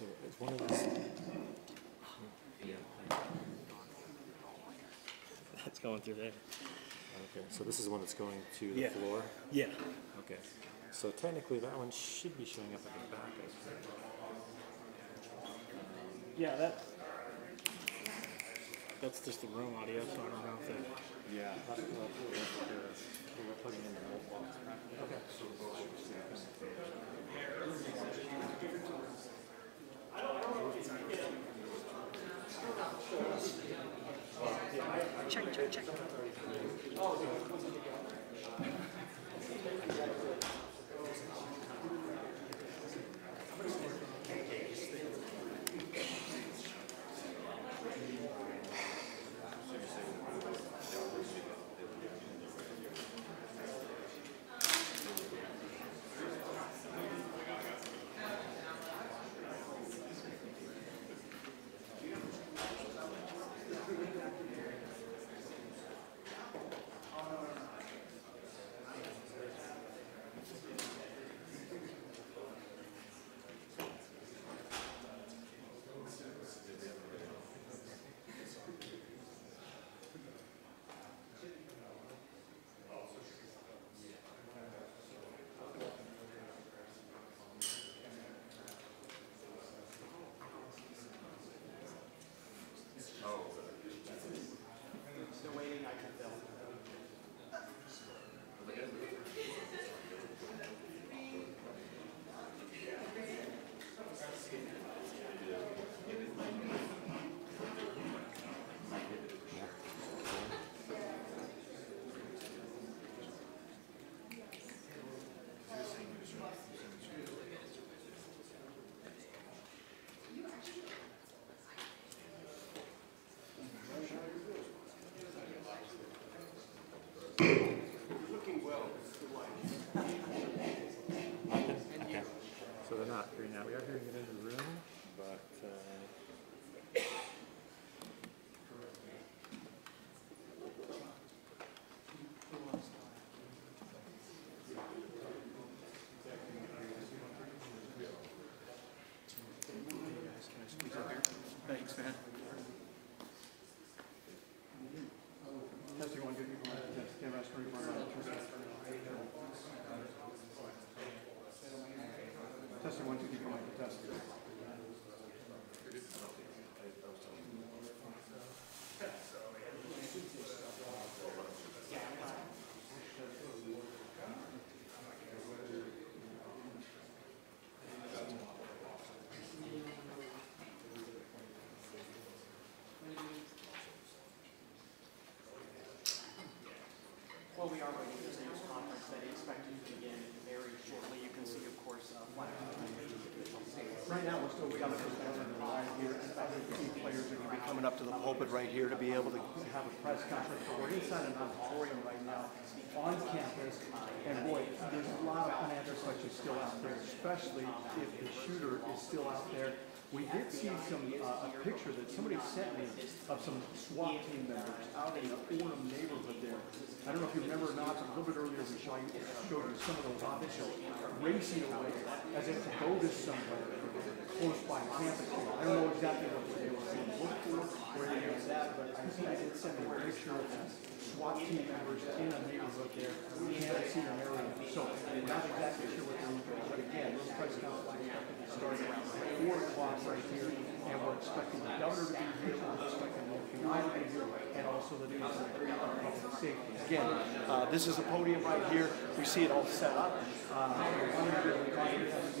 So it's one of these. Yeah. That's going through there. Okay, so this is the one that's going to the floor? Yeah. Okay. So technically that one should be showing up at the back, I think. Yeah, that's just the room audio, so I don't know if that. Yeah. We're plugging in the whole box. Okay. Check. Okay. So they're not hearing that. We are hearing it in the room, but Thanks, man. Testing 1, 2, 3, 4. Camera screen for Testing 1, 2, 3, 4. Test. Well, we are waiting for the news conference that is expected to begin very shortly. You can see, of course, Right now, we got a line here. Key players are going to be coming up to the pulpit right here to be able to have a press conference. But we're inside an auditorium right now on campus, and boy, there's a lot of financial touches still out there, especially if the shooter is still out there. We did see a picture that somebody sent me of some SWAT team members out in the Orem neighborhood there. I don't know if you remember or not, but a little bit earlier we showed you some of those officers racing away as if to go to somewhere close by campus. I don't know exactly what they were being looked for or anything like that, but I think I did send me a picture of SWAT team members in a neighborhood there. We can't see them area. So we're not exactly sure what they're looking for. But again, those press conferences start around 4 o'clock right here, and we're expecting the governor to be here, we're expecting the FBI to be here, and also the news of public safety. Again, this is a podium right here. We see it all set up.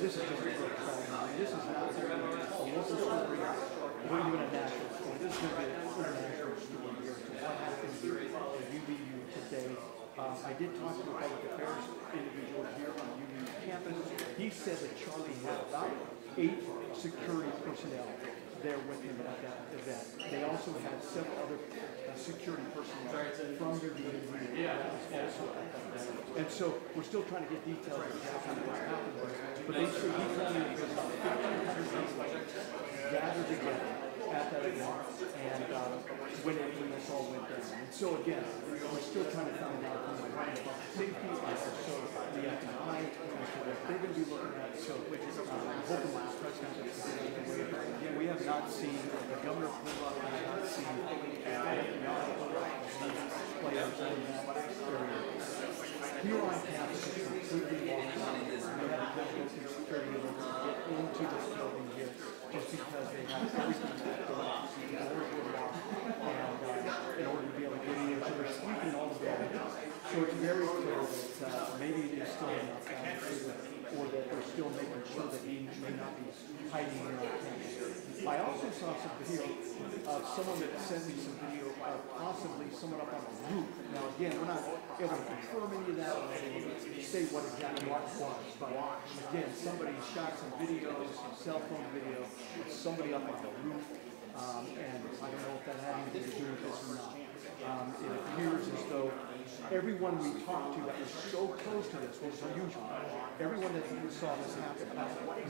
This is just a great program. This is not going to be a local story, or even a national story. This is going to be an international story here. So what happened here at UVU today? I did talk to a public affairs individual here on UVU campus. He said that Charlie had about 8 security personnel there with him at that event. They also had several other security personnel from UVU that was also at that event. And so we're still trying to get details of exactly what's happened there. But they said he told me that there's about 1,500 people gathered together at that event, and when this all went down. And so again, we're still trying to find out from the public safety and also the FBI as to what they're going to be looking at. So hoping this press conference is Here on campus, it's completely locked down. We had to go through security in order to get into this building here, just because they have everything locked down. The doors were locked, and in order to be able to get in here, so they're sweeping all the buildings. So it's very clear that maybe they still have not found it, or that they're still making sure that he may not be hiding here on campus. I also saw some video of someone that sent me some video of possibly someone up on the roof. Now again, we're not able to confirm any of that or able to say what exactly what it was, but again, somebody shot some videos, some cell phone video of somebody up on the roof, and I don't know if that had anything to do with this or not. It appears as though everyone we talked to that was so close to this was unusual. Everyone that saw this happen,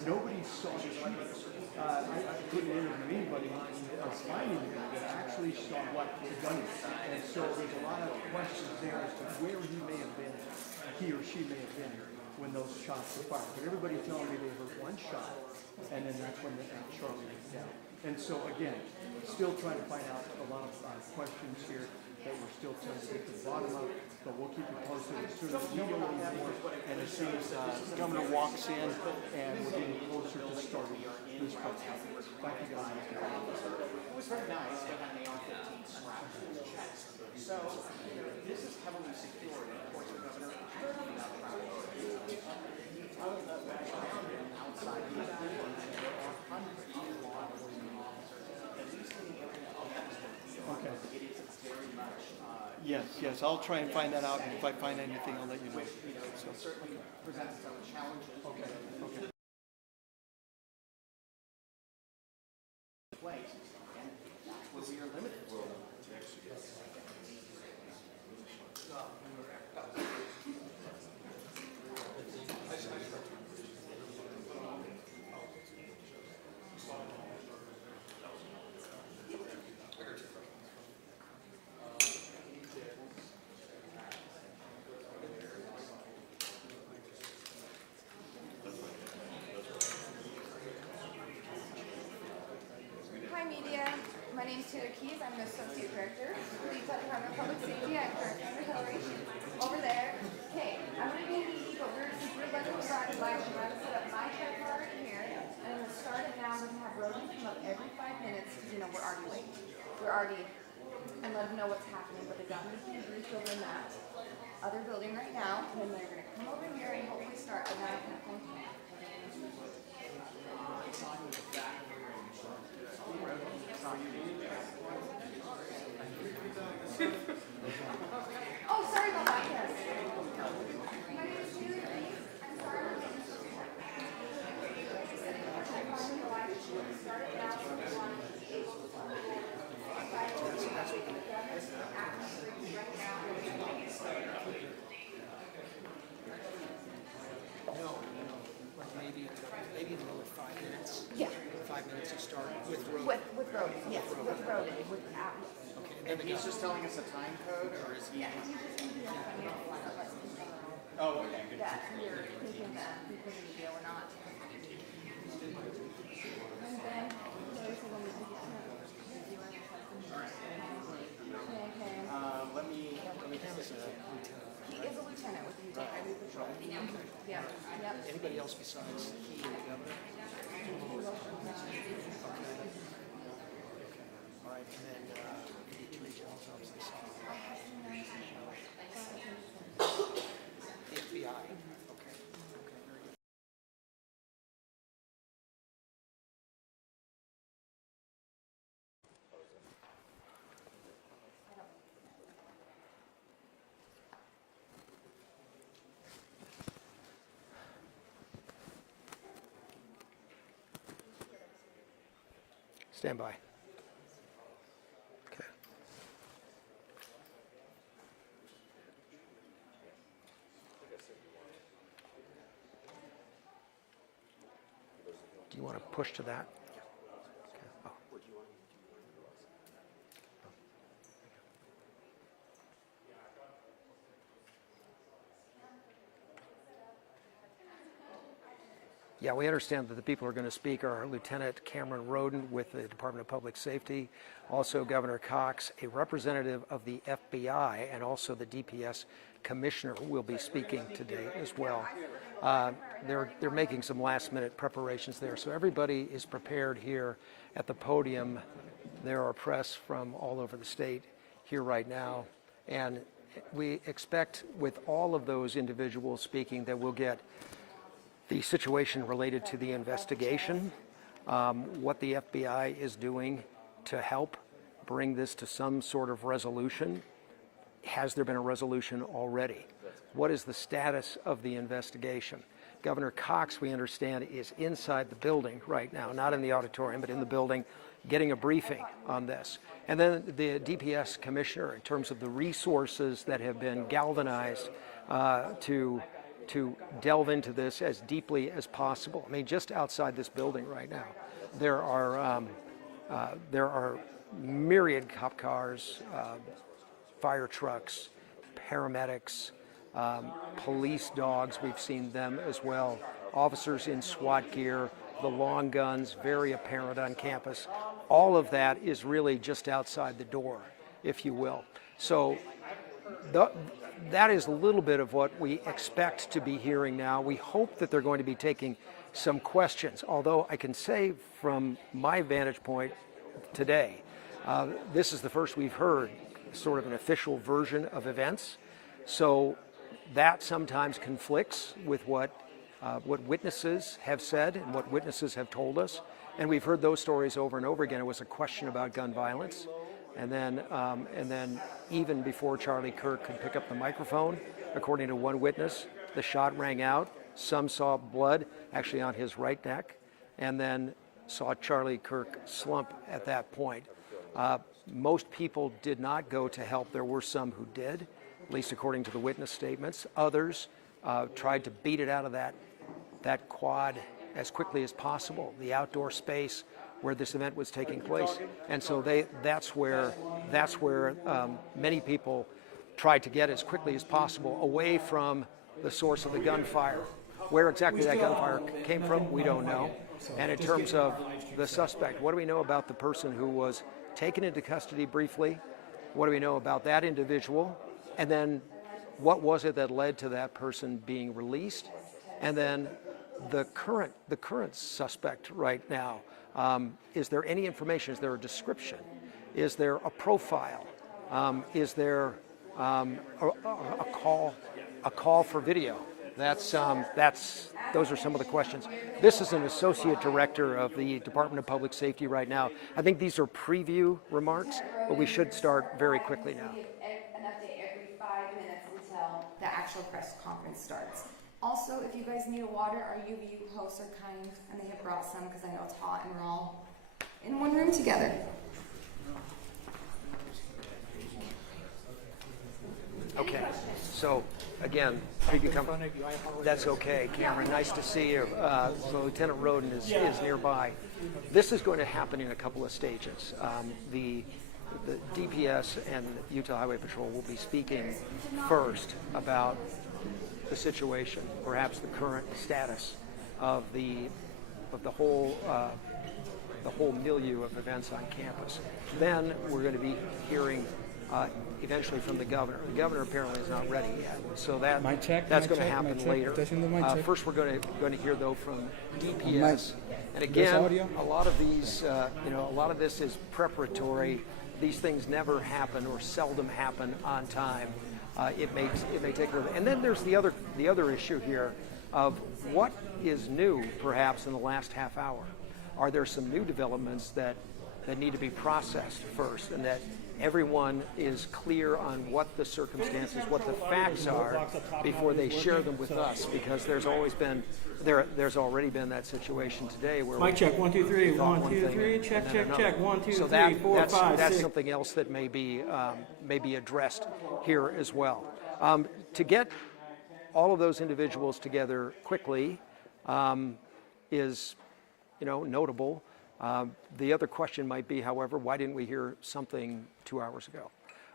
nobody saw the shooting. I couldn't interview anybody finding him that actually saw what the gun is. And so there's a lot of questions there as to where he may have been, he or she may have been when those shots were fired. But everybody telling me they heard one shot, and then that's when Charlie went down. And so again, still trying to find out a lot of questions here that we're still trying to get to the bottom of, but we'll keep you posted as soon as we know any more, and as soon as the governor walks in and we're getting closer to starting this process. Thank you guys. It was very nice to have an AR-15 strapped to his chest. So, this is heavily secured. Of course, the governor is talking about travel. Out of the background and outside the building, there are hundreds of law enforcement officers, at least in the area of the Okay. It is very much, Yes, I'll try and find that out, and if I find anything, I'll let you know. so certainly presents its own challenges. Okay. Place, and that's where we are limited. Hi media, my name is Taylor Keys. I'm the Associate Director for the Department of Public Safety. I'm currently under Hillary over there. Okay, I'm going to be meeting, but since we're letting the ride live, I'm going to set up my tripod here. And I'm going to start it now. We're going to have Rogan come up every 5 minutes because, we're already late. And let them know what's happening. But they've got me brief over in that other building right now. And then they're going to come over here and hopefully start at 9 o'clock. Oh, sorry about that, yes. My name is Julie Keys. I'm sorry. Started now Maybe another 5 minutes. Yeah. 5 minutes to start with road. With Roden, yes, with Roden, with And he's just telling us a time code, or is he? yeah. He's just going to be on the Oh, okay. Good. that you're thinking that because of the deal or not. And then, there's when we get Let me get this. he is a lieutenant with the Highway Patrol. Yeah, yep. Anybody else besides he and the governor? All right, and then the two regional jobs they saw. The FBI. Okay. Very good. Stand by. Okay. Do you want to push to that? Okay. Oh. Yeah, we understand that the people who are going to speak are Lieutenant Cameron Roden with the Department of Public Safety, also Governor Cox, a representative of the FBI, and also the DPS commissioner will be speaking today as well. They're making some last-minute preparations there, so everybody is prepared here at the podium. There are press from all over the state here right now, and we expect with all of those individuals speaking that we'll get the situation related to the investigation, what the FBI is doing to help bring this to some sort of resolution. Has there been a resolution already? What is the status of the investigation? Governor Cox, we understand, is inside the building right now, not in the auditorium, but in the building, getting a briefing on this. And then the DPS commissioner, in terms of the resources that have been galvanized to delve into this as deeply as possible. I mean, just outside this building right now, there are myriad cop cars, fire trucks, paramedics, police dogs, we've seen them as well, officers in SWAT gear, the long guns, very apparent on campus. All of that is really just outside the door, if you will. So that is a little bit of what we expect to be hearing now. We hope that they're going to be taking some questions, although I can say from my vantage point today, this is the first we've heard sort of an official version of events. So that sometimes conflicts with what witnesses have said and what witnesses have told us. And we've heard those stories over and over again. It was a question about gun violence. And then even before Charlie Kirk could pick up the microphone, according to one witness, the shot rang out. Some saw blood actually on his right neck, and then saw Charlie Kirk slump at that point. Most people did not go to help. There were some who did, at least according to the witness statements. Others tried to beat it out of that quad as quickly as possible, the outdoor space where this event was taking place. And so that's where many people tried to get as quickly as possible away from the source of the gunfire. Where exactly that gunfire came from, we don't know. And in terms of the suspect, what do we know about the person who was taken into custody briefly? What do we know about that individual? And then what was it that led to that person being released? And then the current suspect right now, is there any information? Is there a description? Is there a profile? Is there a call for video? Those are some of the questions. This is an associate director of the Department of Public Safety right now. I think these are preview remarks, but we should start very quickly now. An update every 5 minutes until the actual press conference starts. Also, if you guys need water, our UVU hosts are kind, and they have brought some because I know it's hot and we're all in one room together. Okay, so again, that's okay, Cameron. Nice to see you. So Lieutenant Roden is nearby. This is going to happen in a couple of stages. The DPS and Utah Highway Patrol will be speaking first about the situation, perhaps the current status of the whole milieu of events on campus. Then we're going to be hearing eventually from the governor. The governor apparently is not ready yet, so that's going to happen later. First, we're going to hear though from DPS, and again, a lot of these, a lot of this is preparatory. These things never happen or seldom happen on time. It may take a little bit. And then there's the other issue here of what is new, perhaps in the last half hour. Are there some new developments that need to be processed first, and that everyone is clear on what the circumstances, what the facts are, before they share them with us? Because there's already been that situation today where mic check 1 2 3 1 2 3 check 1 2 3 4 5 that's 6. something else that may be addressed here as well. To get all of those individuals together quickly is notable. The other question might be, however, why didn't we hear something 2 hours ago,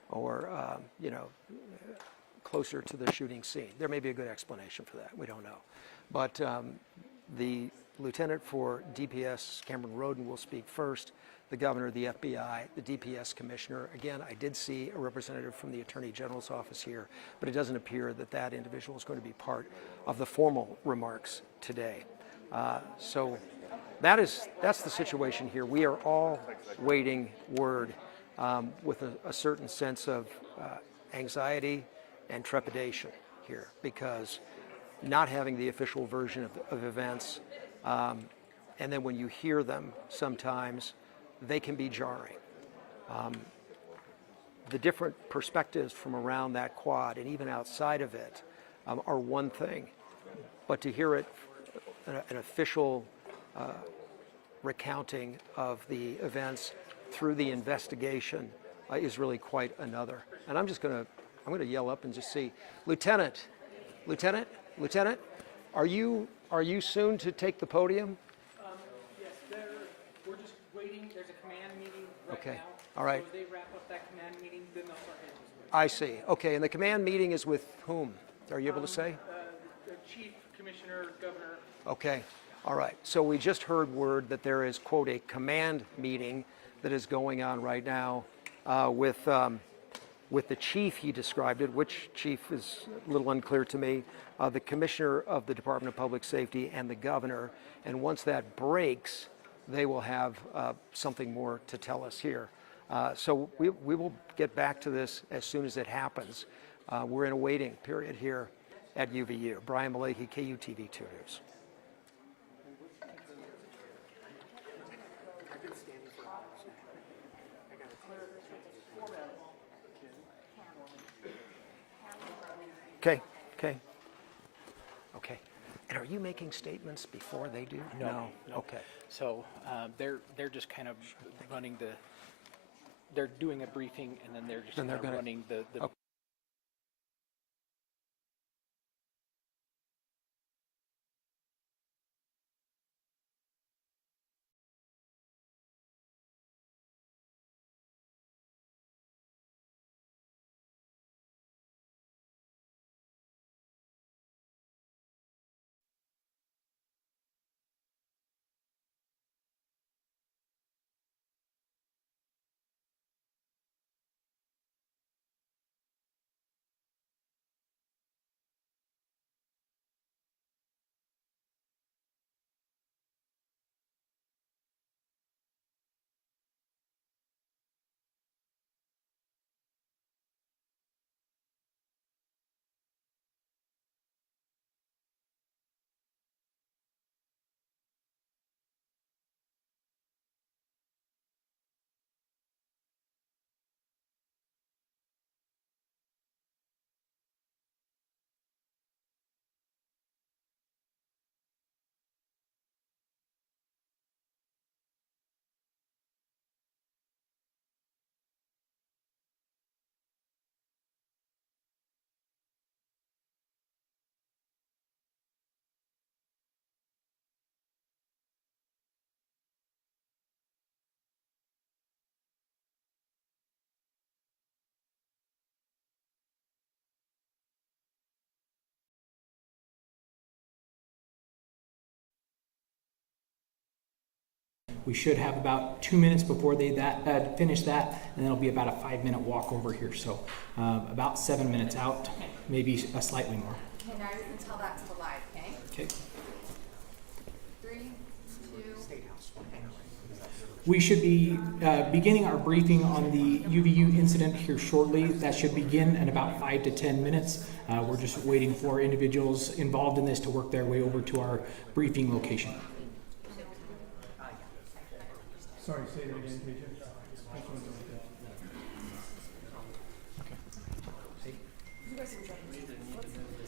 or closer to the shooting scene? There may be a good explanation for that. We don't know, but the Lieutenant for DPS Cameron Roden will speak first, the governor, the FBI, the DPS commissioner. Again, I did see a representative from the Attorney General's office here, but it doesn't appear that that individual is going to be part of the formal remarks today. So that's the situation here. We are all waiting word with a certain sense of anxiety and trepidation here, because not having the official version of events, and then when you hear them sometimes, they can be jarring. The different perspectives from around that quad and even outside of it are one thing, but to hear it, an official recounting of the events through the investigation is really quite another. And I'm going to yell up and just see, Lieutenant, are you soon to take the podium? Yes, we're just waiting. There's a command meeting right Okay. now. All right. So as they wrap up that command meeting, then they'll start heading. I see. Okay, and the command meeting is with whom? Are you able to say? The chief, commissioner, governor. Okay. All right. So we just heard word that there is, quote, a command meeting that is going on right now with the chief, he described it. Which chief is a little unclear to me. The commissioner of the Department of Public Safety and the governor. And once that breaks, they will have something more to tell us here. So we will get back to this as soon as it happens. We're in a waiting period here at UVU. Brian Malahi, KUTV 2 News. Okay. And are you making statements before they do? No. Okay. So they're just kind of running they're doing a briefing, and then they're just Then they're kind of gonna- running the Okay. We should have about 2 minutes before they finish that, and then it'll be about a 5-minute walk over here. So about 7 minutes out, maybe slightly more. Okay, now you can tell that to the live, okay? Okay. 3, 2. We should be beginning our briefing on the UVU incident here shortly. That should begin in about 5 to 10 minutes. We're just waiting for individuals involved in this to work their way over to our briefing location. Sorry, say it again, KJ.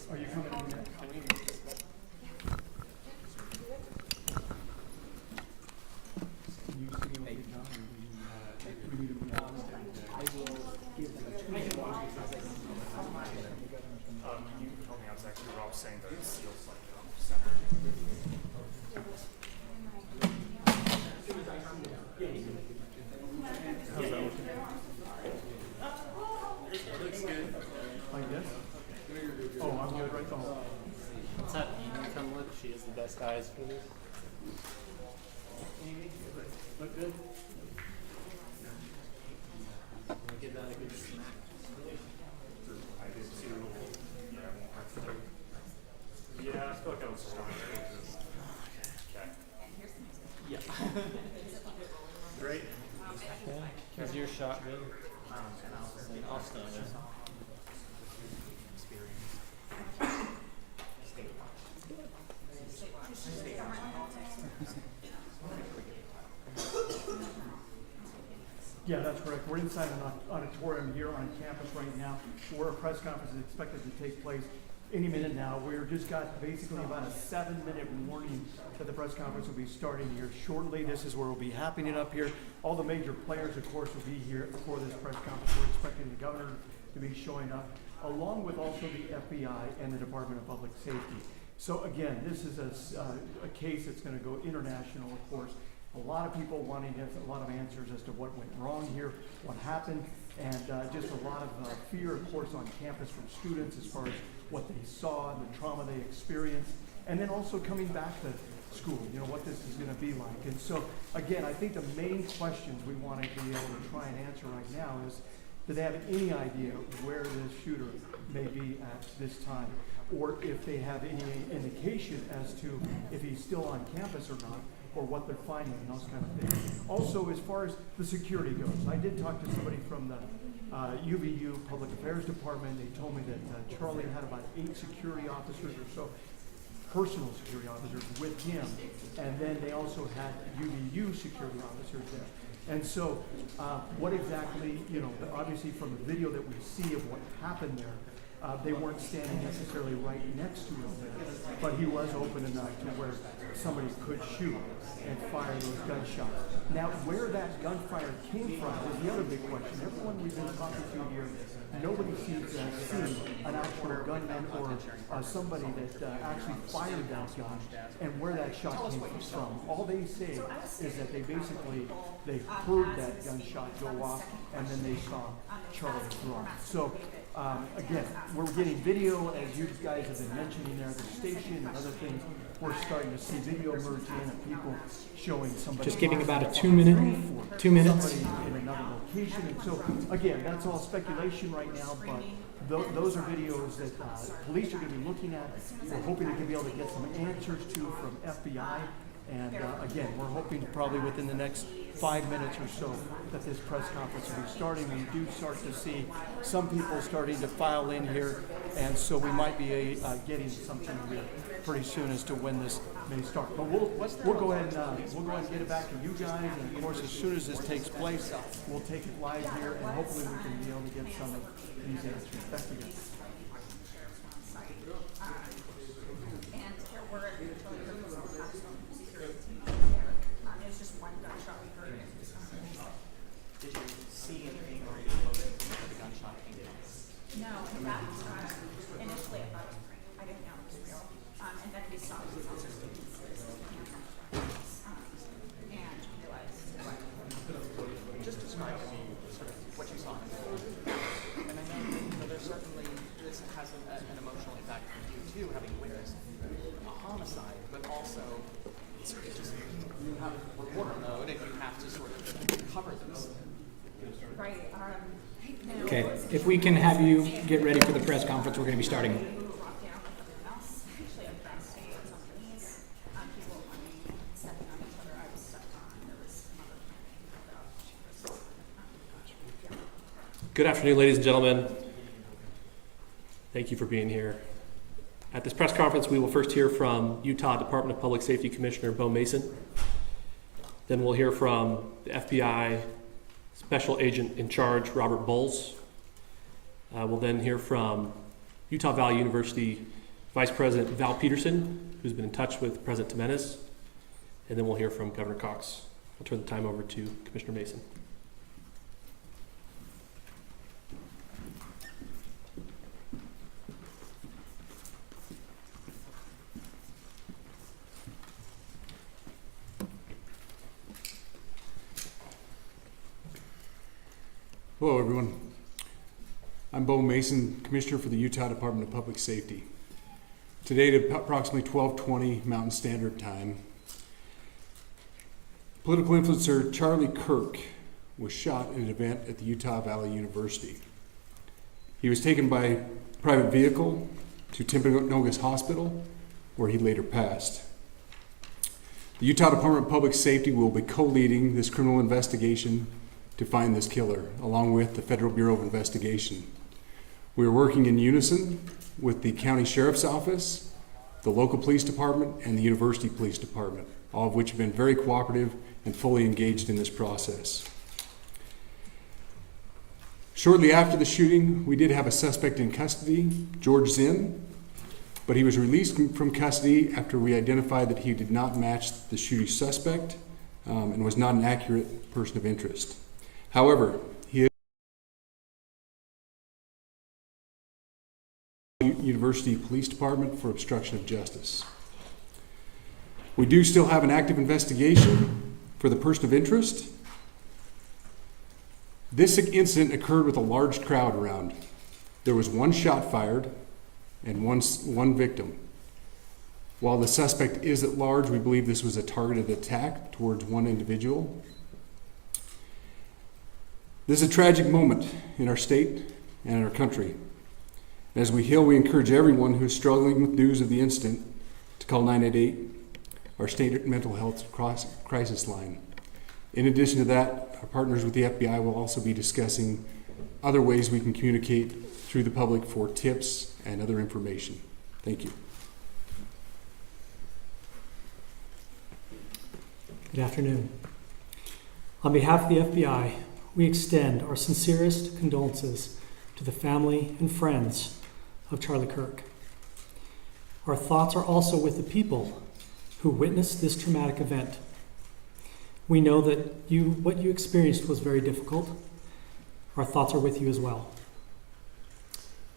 Are you coming in here? How's that and I'll stand it. Yeah, that's correct. We're inside an auditorium here on campus right now, where a press conference is expected to take place any minute now. We're just got basically about a 7-minute warning that the press conference will be starting here shortly. This is where we'll be happening up here. All the major players, of course, will be here for this press conference. We're expecting the governor to be showing up, along with also the FBI and the Department of Public Safety. So again, this is a case that's going to go international, of course. A lot of people wanting a lot of answers as to what went wrong here, what happened, and just a lot of fear, of course, on campus from students as far as what they saw and the trauma they experienced, and then also coming back to school, you know, what this is going to be like. And so, again, I think the main questions we want to be able to try and answer right now is, do they have any idea where this shooter may be at this time? Or if they have any indication as to if he's still on campus or not, or what they're finding and those kind of things. Also, as far as the security goes, I did talk to somebody from the UVU Public Affairs Department. They told me that Charlie had about 8 security officers or so, personal security officers with him, and then they also had UVU security officers there. And so, what exactly, you know, obviously from the video that we see of what happened there, they weren't standing necessarily right next to him there, but he was open enough to where somebody could shoot and fire those gunshots. Now, where that gunfire came from is the other big question. Everyone we've been talking to here, nobody seems to have seen an actual gunman or somebody that actually fired that gun and where that shot came from. All they say is that they heard that gunshot go off and then they saw Charlie throw. So again, we're getting video, as you guys have been mentioning there, the station and other things. We're starting to see video merge in of people showing somebody. Just giving about a 2 minutes. Somebody in another location. And so, again, that's all speculation right now, but those are videos that police are going to be looking at. We're hoping to be able to get some answers to from FBI. And again, we're hoping probably within the next 5 minutes or so that this press conference will be starting. We do start to see some people starting to file in here, and so we might be getting something here pretty soon as to when this may start. But we'll go ahead and get it back to you guys, and of course, as soon as this takes place, we'll take it live here, and hopefully we can be able to get some of these answers. Back to you. Okay, if we can have you get ready for the press conference, we're going to be starting. Good afternoon, ladies and gentlemen. Thank you for being here. At this press conference, we will first hear from Utah Department of Public Safety Commissioner Bo Mason. Then we'll hear from the FBI Special Agent in Charge, Robert Bowles. We'll then hear from Utah Valley University Vice President Val Peterson, who's been in touch with President Jimenez. And then we'll hear from Governor Cox. I'll turn the time over to Commissioner Mason. Hello, everyone. I'm Bo Mason, Commissioner for the Utah Department of Public Safety. Today at approximately 12:20 Mountain Standard Time, political influencer Charlie Kirk was shot in an event at the Utah Valley University. He was taken by private vehicle to Timpanogos Hospital, where he later passed. The Utah Department of Public Safety will be co-leading this criminal investigation to find this killer, along with the Federal Bureau of Investigation. We are working in unison with the County Sheriff's Office, the local police department, and the University Police Department, all of which have been very cooperative and fully engaged in this process. Shortly after the shooting, we did have a suspect in custody, George Zinn, but he was released from custody after we identified that he did not match the shooting suspect and was not an accurate person of interest. However, he is University Police Department for obstruction of justice. We do still have an active investigation for the person of interest. This incident occurred with a large crowd around. There was one shot fired and one victim. While the suspect is at large, we believe this was a targeted attack towards one individual. This is a tragic moment in our state and in our country. As we heal, we encourage everyone who is struggling with news of the incident to call 988, our state mental health crisis line. In addition to that, our partners with the FBI will also be discussing other ways we can communicate through the public for tips and other information. Thank you. Good afternoon. On behalf of the FBI, we extend our sincerest condolences to the family and friends of Charlie Kirk. Our thoughts are also with the people who witnessed this traumatic event. We know that what you experienced was very difficult. Our thoughts are with you as well.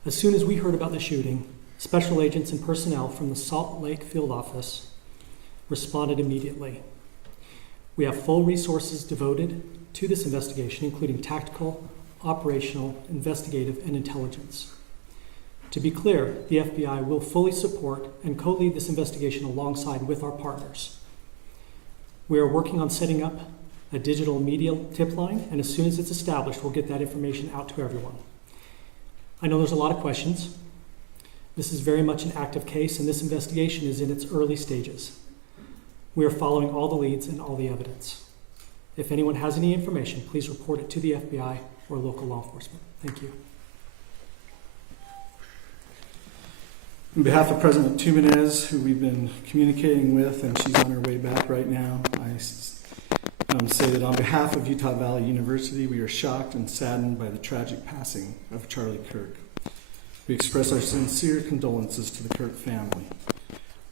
As soon as we heard about the shooting, special agents and personnel from the Salt Lake Field Office responded immediately. We have full resources devoted to this investigation, including tactical, operational, investigative, and intelligence. To be clear, the FBI will fully support and co-lead this investigation alongside with our partners. We are working on setting up a digital media tip line, and as soon as it's established, we'll get that information out to everyone. I know there's a lot of questions. This is very much an active case, and this investigation is in its early stages. We are following all the leads and all the evidence. If anyone has any information, please report it to the FBI or local law enforcement. Thank you. On behalf of President Tumenez, who we've been communicating with, and she's on her way back right now, I say that on behalf of Utah Valley University, we are shocked and saddened by the tragic passing of Charlie Kirk. We express our sincere condolences to the Kirk family.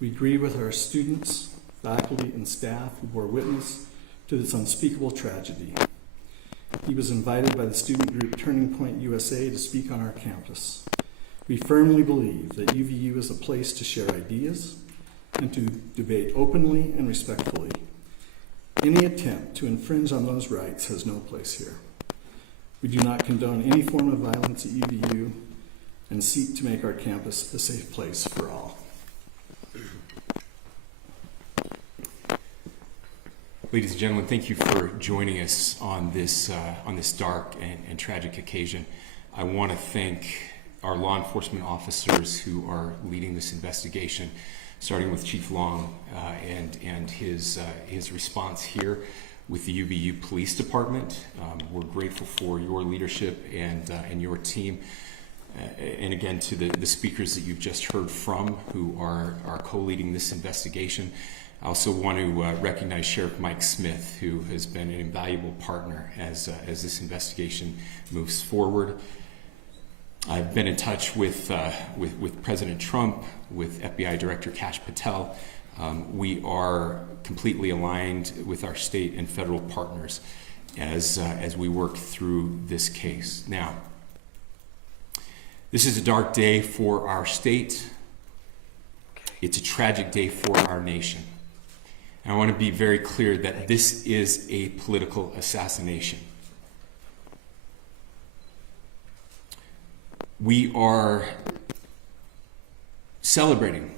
We grieve with our students, faculty, and staff who bore witness to this unspeakable tragedy. He was invited by the student group Turning Point USA to speak on our campus. We firmly believe that UVU is a place to share ideas and to debate openly and respectfully. Any attempt to infringe on those rights has no place here. We do not condone any form of violence at UVU and seek to make our campus a safe place for all. Ladies and gentlemen, thank you for joining us on this dark and tragic occasion. I want to thank our law enforcement officers who are leading this investigation, starting with Chief Long and his response here with the UVU Police Department. We're grateful for your leadership and your team. And again, to the speakers that you've just heard from who are co-leading this investigation. I also want to recognize Sheriff Mike Smith, who has been an invaluable partner as this investigation moves forward. I've been in touch with President Trump, with FBI Director Kash Patel. We are completely aligned with our state and federal partners as we work through this case. Now, this is a dark day for our state. It's a tragic day for our nation. And I want to be very clear that this is a political assassination. We are celebrating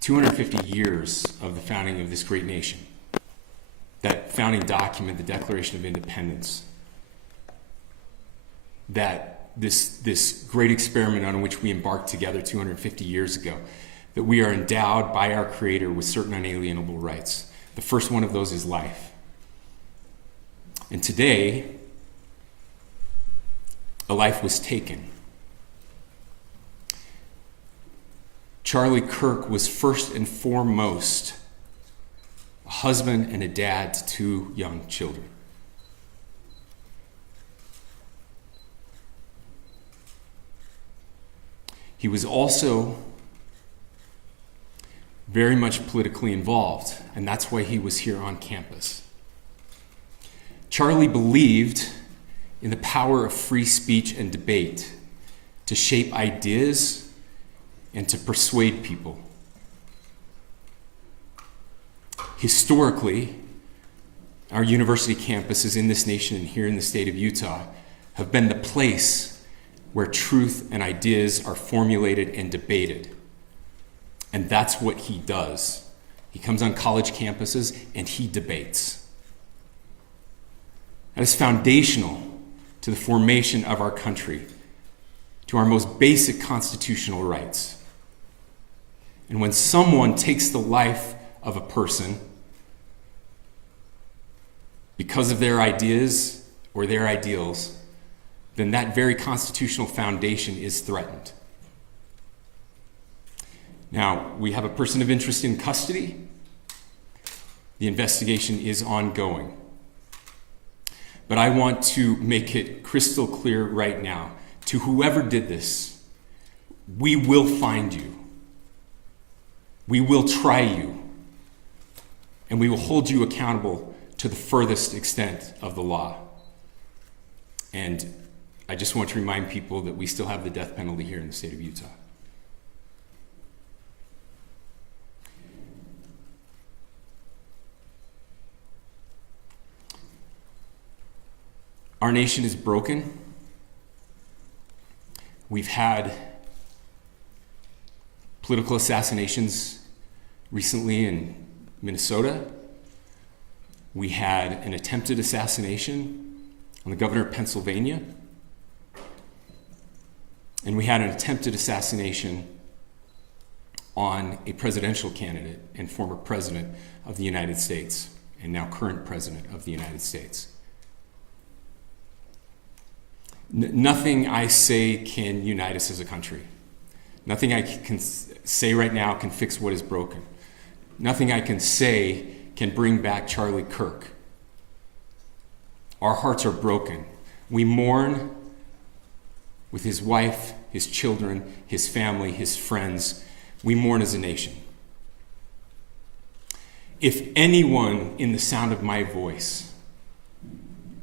250 years of the founding of this great nation. That founding document, the Declaration of Independence, that this great experiment on which we embarked together 250 years ago, that we are endowed by our Creator with certain unalienable rights. The first one of those is life. And today, a life was taken. Charlie Kirk was first and foremost a husband and a dad to 2 young children. He was also very much politically involved, and that's why he was here on campus. Charlie believed in the power of free speech and debate to shape ideas and to persuade people. Historically, our university campuses in this nation and here in the state of Utah have been the place where truth and ideas are formulated and debated. And that's what he does. He comes on college campuses and he debates. That is foundational to the formation of our country, to our most basic constitutional rights. And when someone takes the life of a person because of their ideas or their ideals, then that very constitutional foundation is threatened. Now, we have a person of interest in custody. The investigation is ongoing. But I want to make it crystal clear right now, to whoever did this, we will find you. We will try you. And we will hold you accountable to the furthest extent of the law. And I just want to remind people that we still have the death penalty here in the state of Utah. Our nation is broken. We've had political assassinations recently in Minnesota. We had an attempted assassination on the governor of Pennsylvania. And we had an attempted assassination on a presidential candidate and former president of the United States, and now current president of the United States. Nothing I say can unite us as a country. Nothing I can say right now can fix what is broken. Nothing I can say can bring back Charlie Kirk. Our hearts are broken. We mourn with his wife, his children, his family, his friends. We mourn as a nation. If anyone in the sound of my voice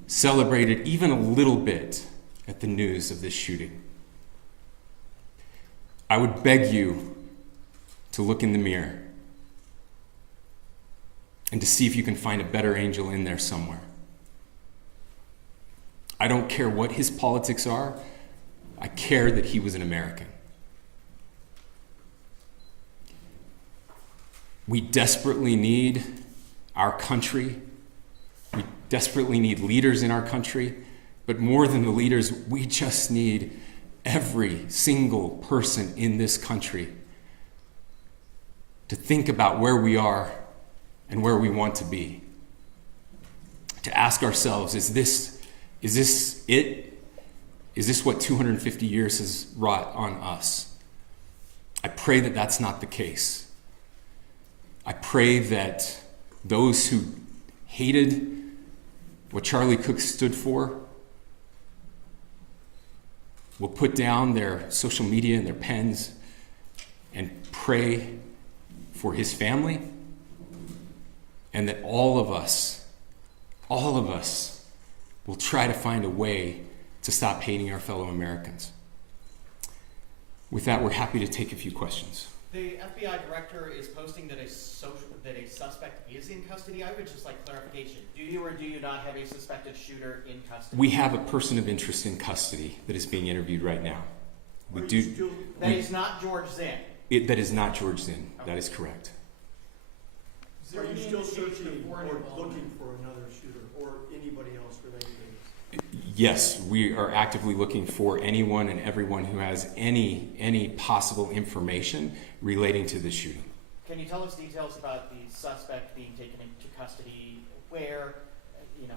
celebrated even a little bit at the news of this shooting, I would beg you to look in the mirror and to see if you can find a better angel in there somewhere. I don't care what his politics are. I care that he was an American. We desperately need our country. We desperately need leaders in our country. But more than the leaders, we just need every single person in this country to think about where we are and where we want to be. To ask ourselves, is this it? Is this what 250 years has wrought on us? I pray that that's not the case. I pray that those who hated what Charlie Kirk stood for will put down their social media and their pens and pray for his family, and that all of us will try to find a way to stop hating our fellow Americans. With that, we're happy to take a few questions. The FBI director is posting that a suspect is in custody. I would just like clarification. Do you or do you not have a suspected shooter in custody? We have a person of interest in custody that is being interviewed right now. That is not George Zinn. That is not George Zinn. Okay. That is correct. Are you still searching or looking for another shooter or anybody else related to this? Yes, we are actively looking for anyone and everyone who has any possible information relating to this shooting. Can you tell us details about the suspect being taken into custody? Where,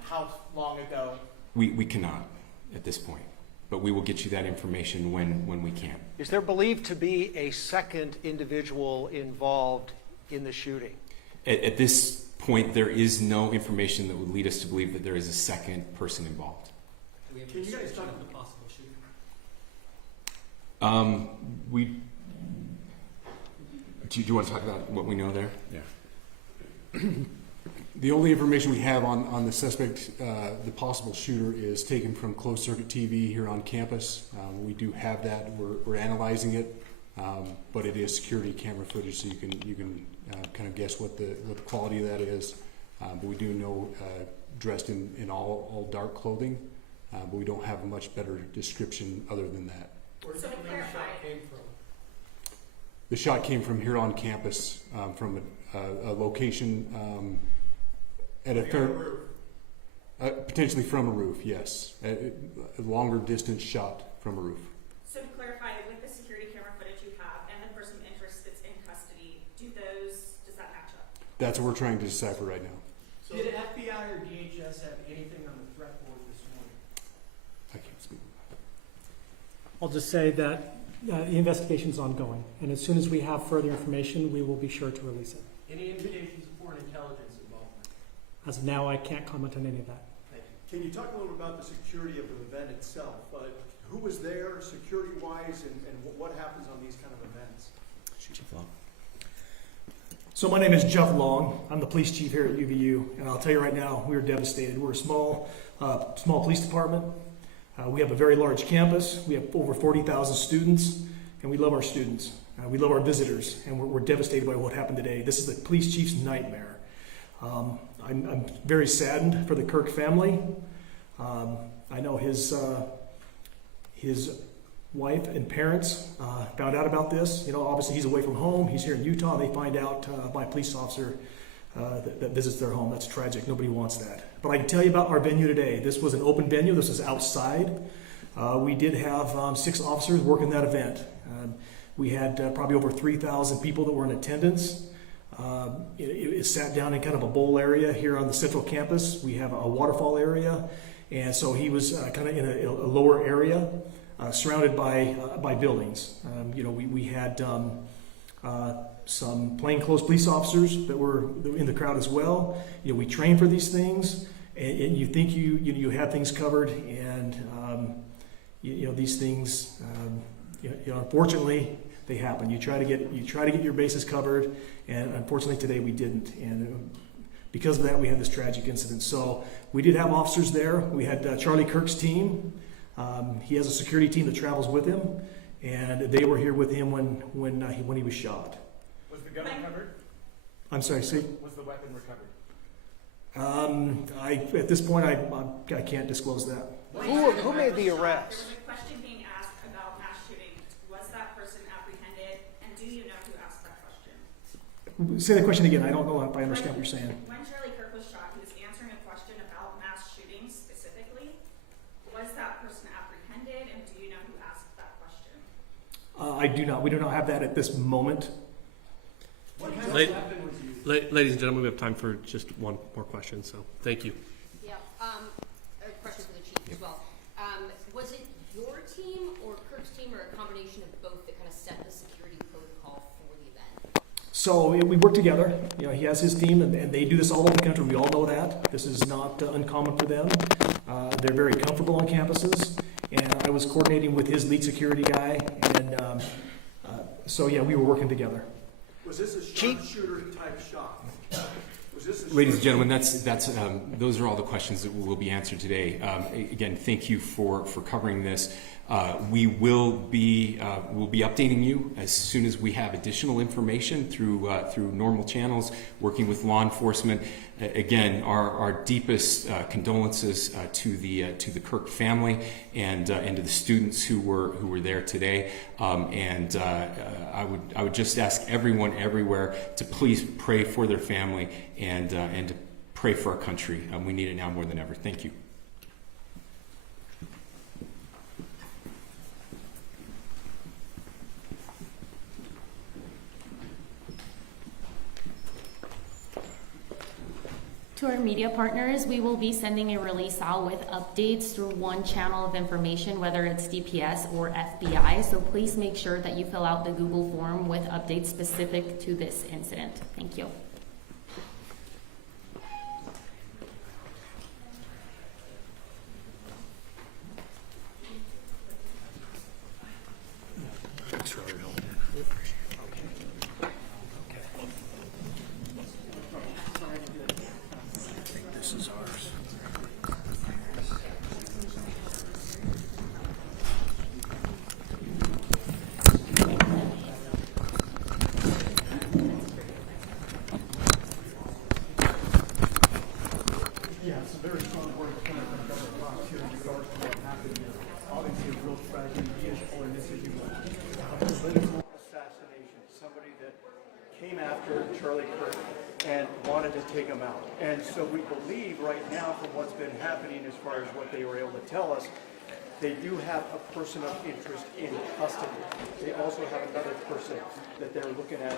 how long ago? We cannot at this point, but we will get you that information when we can. Is there believed to be a second individual involved in the shooting? At this point, there is no information that would lead us to believe that there is a second person involved. Can you guys talk about the possible shooting? Do you want to talk about what we know there? Yeah. The only information we have on the suspect, the possible shooter, is taken from closed circuit TV here on campus. We do have that. We're analyzing it, but it is security camera footage, so you can kind of guess what the quality of that is. But we do know dressed in all dark clothing, but we don't have a much better description other than that. Where do you think the shot came from? The shot came from here on campus, from a location at a fair, potentially from a roof. Yes, a longer distance shot from a roof. So to clarify, with the security camera footage you have and the person of interest that's in custody, does that match up? That's what we're trying to decipher right now. So did FBI or DHS have anything on the threat board this morning? I can't speak. I'll just say that the investigation's ongoing, and as soon as we have further information, we will be sure to release it. Any indications of foreign intelligence involvement? As of now, I can't comment on any of that. Thank you. Can you talk a little about the security of the event itself? Who was there security-wise, and what happens on these kind of events? So my name is Jeff Long. I'm the police chief here at UVU, and I'll tell you right now, we are devastated. We're a small police department. We have a very large campus. We have over 40,000 students, and we love our students. We love our visitors, and we're devastated by what happened today. This is the police chief's nightmare. I'm very saddened for the Kirk family. I know his wife and parents found out about this. You know, obviously he's away from home. He's here in Utah. And they find out by a police officer that visits their home. That's tragic. Nobody wants that. But I can tell you about our venue today. This was an open venue. This was outside. We did have 6 officers working that event. We had probably over 3,000 people that were in attendance. It sat down in kind of a bowl area here on the central campus. We have a waterfall area. And so he was kind of in a lower area, surrounded by buildings. We had some plainclothes police officers that were in the crowd as well. We train for these things, and you think you have things covered, and these things, unfortunately, they happen. You try to get your bases covered, and unfortunately today we didn't. And because of that, we had this tragic incident. So we did have officers there. We had Charlie Kirk's team. He has a security team that travels with him, and they were here with him when he was shot. Was the gun recovered? I'm sorry, see? Was the weapon recovered? At this point, I can't disclose that. Who made the arrest? There was a question being asked about mass shooting. Was that person apprehended, and do you know who asked that question? Say the question again. I don't know if I understand what you're saying. When Charlie Kirk was shot, he was answering a question about mass shootings specifically. Was that person apprehended, and do you know who asked that question? I do not. We do not have that at this moment. Ladies and gentlemen, we have time for just one more question, so thank you. Yeah, a question for the chief as well. Was it your team or Kirk's team or a combination of both that kind of set the security protocol for the event? So we work together. He has his team, and they do this all over the country. We all know that. This is not uncommon for them. They're very comfortable on campuses, and I was coordinating with his lead security guy, and so yeah, we were working together. Was this a sharpshooter type shot? Ladies and gentlemen, those are all the questions that will be answered today. Again, thank you for covering this. We will be updating you as soon as we have additional information through normal channels, working with law enforcement. Again, our deepest condolences to the Kirk family and to the students who were there today. I would just ask everyone everywhere to please pray for their family and to pray for our country. We need it now more than ever. Thank you. To our media partners, we will be sending a release out with updates through one channel of information, whether it's DPS or FBI. So please make sure that you fill out the Google form with updates specific to this incident. Thank you. This is ours. Yeah, it's a very strong word coming from Governor Fox here in regards to what happened here. Obviously, a real tragedy, vehicle in this issue. Political assassination, somebody that came after Charlie Kirk and wanted to take him out. And so we believe right now, from what's been happening as far as what they were able to tell us, they do have a person of interest in custody. They also have another person that they're looking at,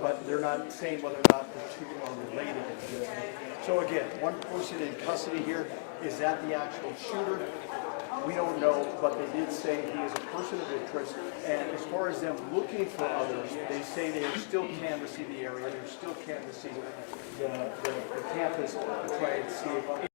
but they're not saying whether or not the two are related. So again, one person in custody here. Is that the actual shooter? We don't know, but they did say he is a person of interest. And as far as them looking for others, they say they are still canvassing the area. They're still canvassing the campus to try and see if